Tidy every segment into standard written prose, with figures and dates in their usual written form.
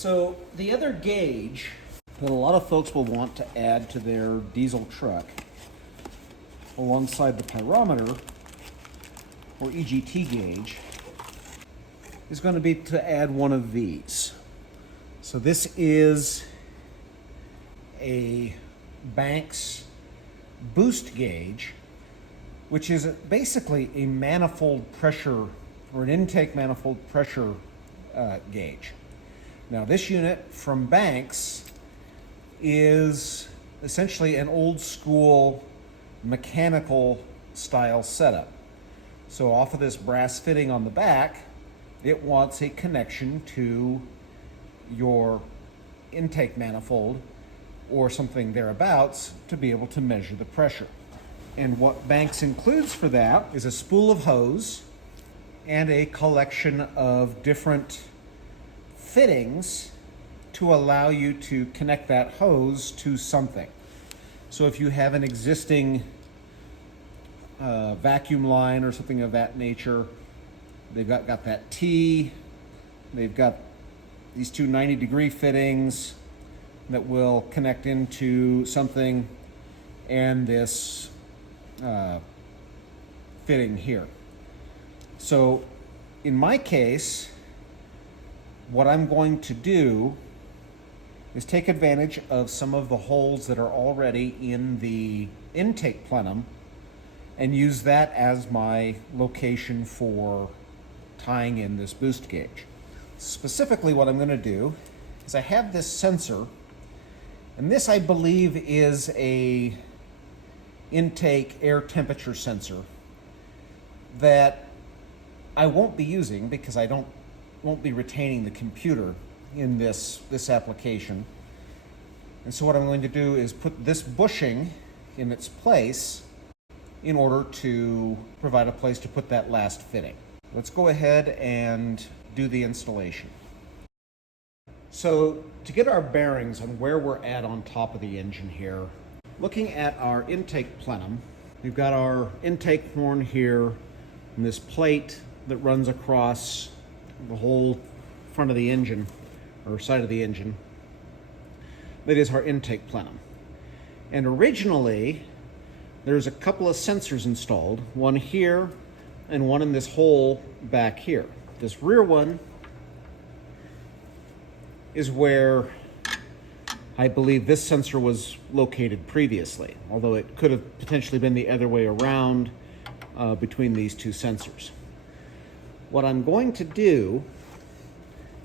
So the other gauge that a lot of folks will want to add to their diesel truck alongside the pyrometer or EGT gauge is going to be to add one of these. So this is a Banks boost gauge, which is basically a manifold pressure or an intake manifold pressure gauge. Now this unit from Banks is essentially an old school mechanical style setup. So off of this brass fitting on the back, it wants a connection to your intake manifold or something thereabouts to be able to measure the pressure. And what Banks includes for that is a spool of hose and a collection of different fittings to allow you to connect that hose to something. So if you have an existing vacuum line or something of that nature, they've got that T, they've got these two 90-degree fittings that will connect into something, and this fitting here. So in my case, what I'm going to do is take advantage of some of the holes that are already in the intake plenum and use that as my location for tying in this boost gauge. Specifically, what I'm going to do is I have this sensor, and this I believe is a intake air temperature sensor that I won't be using because I won't be retaining the computer in this application. And so what I'm going to do is put this bushing in its place in order to provide a place to put that last fitting. Let's go ahead and do the installation. So to get our bearings on where we're at on top of the engine here, looking at our intake plenum, we've got our intake horn here and this plate that runs across the whole front of the engine or side of the engine. That is our intake plenum. And originally there's a couple of sensors installed, one here and one in this hole back here. This rear one is where I believe this sensor was located previously, although it could have potentially been the other way around between these two sensors. What I'm going to do,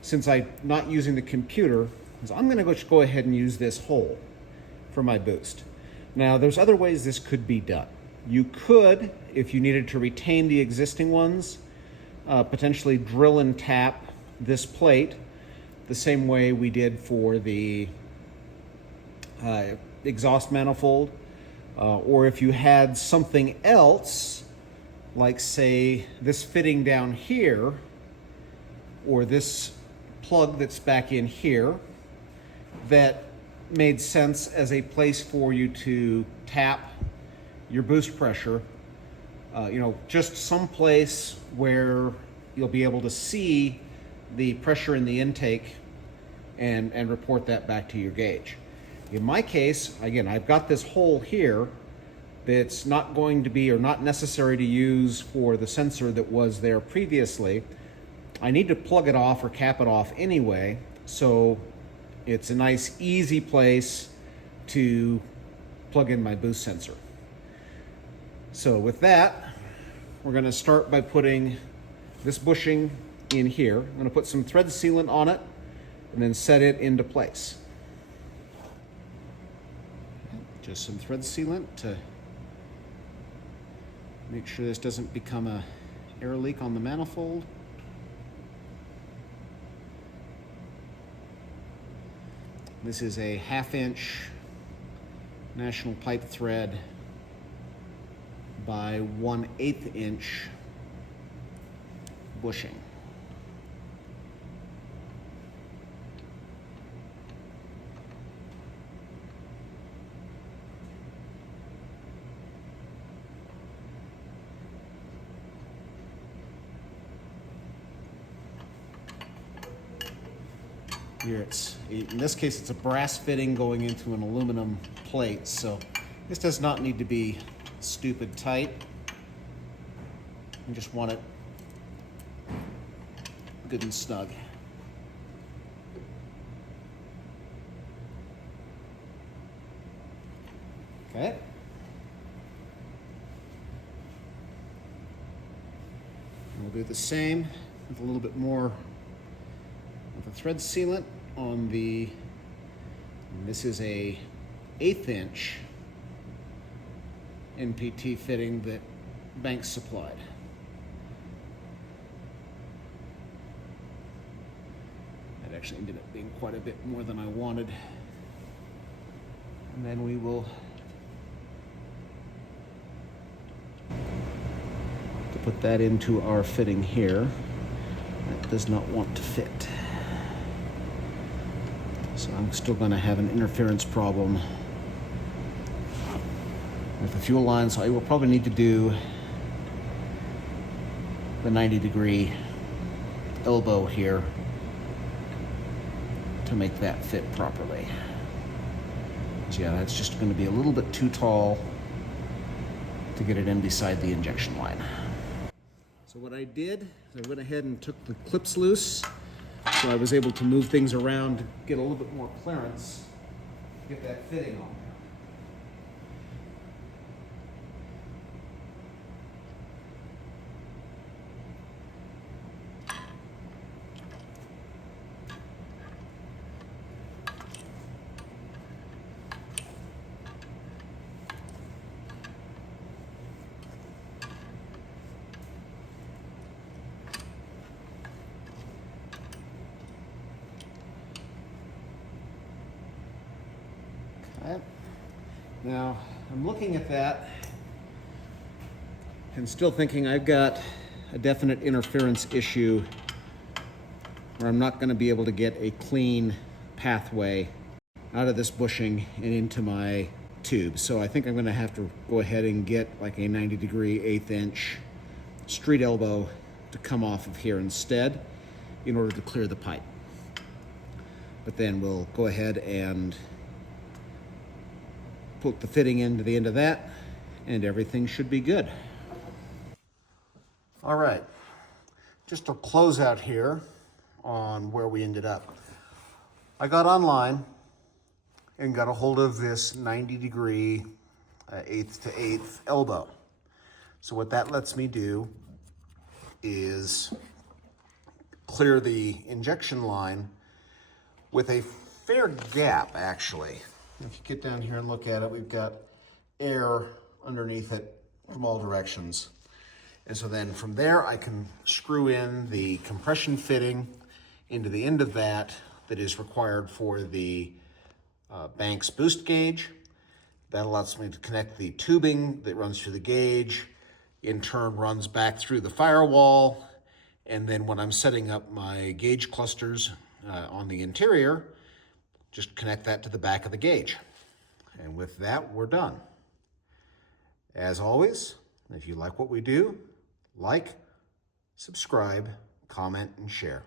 since I'm not using the computer, is I'm going to go ahead and use this hole for my boost. Now, there's other ways this could be done. You could, if you needed to retain the existing ones, potentially drill and tap this plate the same way we did for the exhaust manifold. Or if you had something else, like say this fitting down here, or this plug that's back in here, that made sense as a place for you to tap your boost pressure, just some place where you'll be able to see the pressure in the intake and report that back to your gauge. In my case, again, I've got this hole here that's not going to be or not necessary to use for the sensor that was there previously. I need to plug it off or cap it off anyway, so it's a nice easy place to plug in my boost sensor. So with that, we're going to start by putting this bushing in here. I'm going to put some thread sealant on it and then set it into place. Just some thread sealant to make sure this doesn't become an air leak on the manifold. This is a 1/2-inch National Pipe thread by 1/8 inch bushing. Here in this case, it's a brass fitting going into an aluminum plate, so this does not need to be stupid tight. You just want it good and snug. Okay. We'll do the same with a little bit more of the thread sealant on the, and this is a 1/8 inch NPT fitting that Banks supplied. That actually ended up being quite a bit more than I wanted. And then we will put that into our fitting here. That does not want to fit. So I'm still going to have an interference problem with the fuel line, so I will probably need to do the 90-degree elbow here to make that fit properly. So yeah, that's just going to be a little bit too tall to get it in beside the injection line. So what I did is I went ahead and took the clips loose, so I was able to move things around to get a little bit more clearance, get that fitting on there. Now, I'm looking at that and still thinking I've got a definite interference issue where I'm not going to be able to get a clean pathway out of this bushing and into my tube. So I think I'm going to have to go ahead and get like a 90-degree 1/8 inch street elbow to come off of here instead in order to clear the pipe. But then we'll go ahead and put the fitting into the end of that, and everything should be good. All right, just a close out here on where we ended up. I got online and got a hold of this 90-degree 1/8 to 1/8 elbow. So what that lets me do is clear the injection line with a fair gap, actually. If you get down here and look at it, we've got air underneath it from all directions. And so then from there, I can screw in the compression fitting into the end of that is required for the Banks boost gauge. That allows me to connect the tubing that runs through the gauge, in turn runs back through the firewall. And then when I'm setting up my gauge clusters on the interior, just connect that to the back of the gauge. And with that, we're done. As always, if you like what we do, like, subscribe, comment, and share.